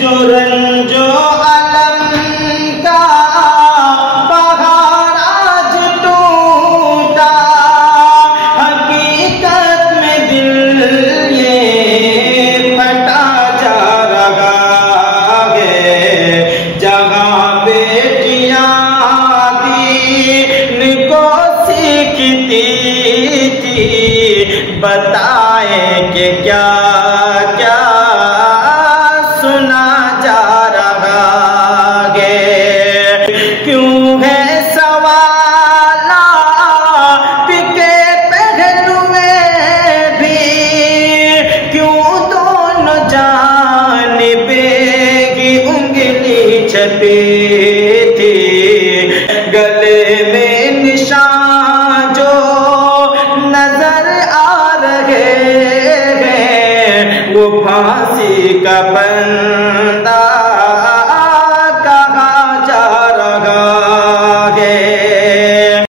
जो रंजो अलम का पहाड़ आज टूटा, हकीकत में दिल ये फटा जा रहा है। जहाँ बेटियां दीन को सीखती थी, बताए कि क्या क्या सुना जा रहा है। क्यों है सवाल पिके पहलू में भी, क्यों दोनों जानिबे की उंगली छपी थी। गले में निशान जो नजर आ रहे हैं, वो फांसी का बंदा